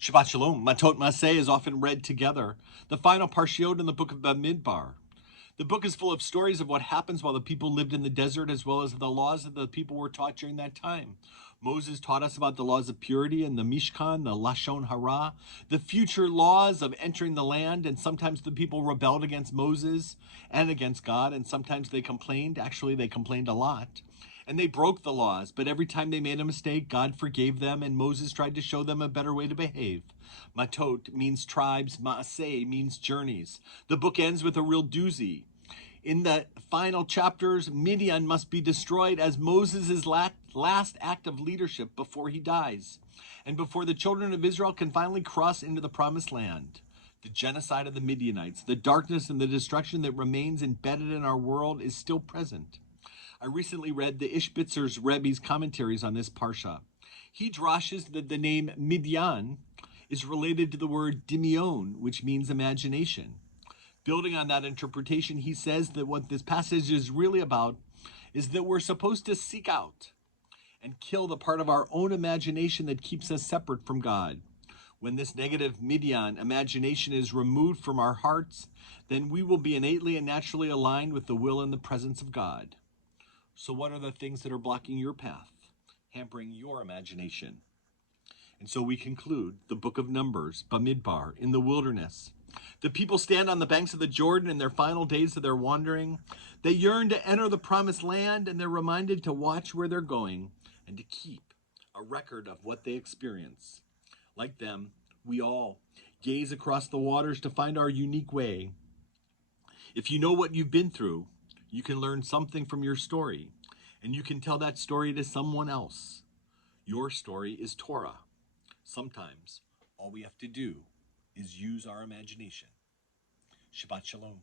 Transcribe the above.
Shabbat Shalom. Matot-Mas'ei is often read together. The final parshiot in the book of Bamidbar. The book is full of stories of what happens while the people lived in the desert, as well as the laws that the people were taught during that time. Moses taught us about the laws of purity and the Mishkan, the Lashon Hara, the future laws of entering the land, and sometimes the people rebelled against Moses and against God, and sometimes they complained. Actually, they complained a lot. And they broke the laws, but every time they made a mistake, God forgave them, and Moses tried to show them a better way to behave. Matot means tribes, Ma'aseh means journeys. The book ends with a real doozy. In the final chapters, Midian must be destroyed as Moses' last act of leadership before he dies, and before the children of Israel can finally cross into the promised land. The genocide of the Midianites, the darkness and the destruction that remains embedded in our world is still present. I recently read the Ishbitzer's Rebbe's commentaries on this parsha. He drashes that the name Midian is related to the word dimion, which means imagination. Building on that interpretation, he says that what this passage is really about is that we're supposed to seek out and kill the part of our own imagination that keeps us separate from God. When this negative Midian imagination is removed from our hearts, then we will be innately and naturally aligned with the will and the presence of God. So what are the things that are blocking your path, hampering your imagination? And so we conclude the book of Numbers, Bamidbar, in the wilderness. The people stand on the banks of the Jordan in their final days of their wandering. They yearn to enter the promised land, and they're reminded to watch where they're going and to keep a record of what they experience. Like them, we all gaze across the waters to find our unique way. If you know what you've been through, you can learn something from your story, and you can tell that story to someone else. Your story is Torah. Sometimes all we have to do is use our imagination. Shabbat Shalom.